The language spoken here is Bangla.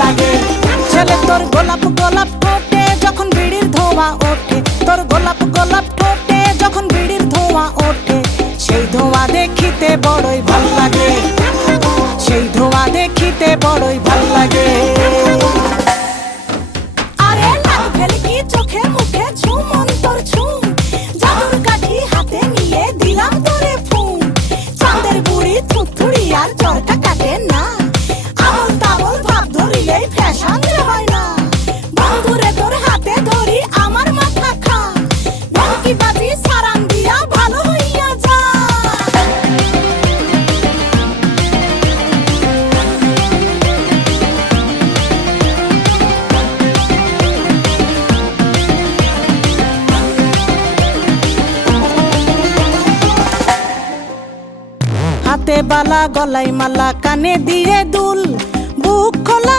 লাগে। ছেলে তোর গোলাপ গোলাপ ঠোঁটে যখন বিড়ির ধোঁয়া ওঠে, তোর গোলাপ গোলাপ ঠোঁটে যখন বিড়ির ধোঁয়া ওঠে, সেই ধোঁয়া দেখিতে বড়ই ভাল লাগে, সেই ধোঁয়া দেখিতে বড়ই ভাল লাগে। আরে নাক ভেলকি চোখে মুখে ঝুমন তোর ঝুম, জাদুর কাঠি হাতে নিয়ে দিলাম তোরে ফুম। চাঁদের বুড়ি থুথুড়ি আর চরকা কাটে না, আবল তাবল ভাব ধরিলেই ফ্যাশন যে হয় না। বন্ধুরে তোর হাতে ধরি আমার মাথা খা, ভেলকি বাজি সারান দিয়া ভালো হইয়া যা। হাতে বালা গলায় মালা কানে দিয়ে দুল, বুক খোলা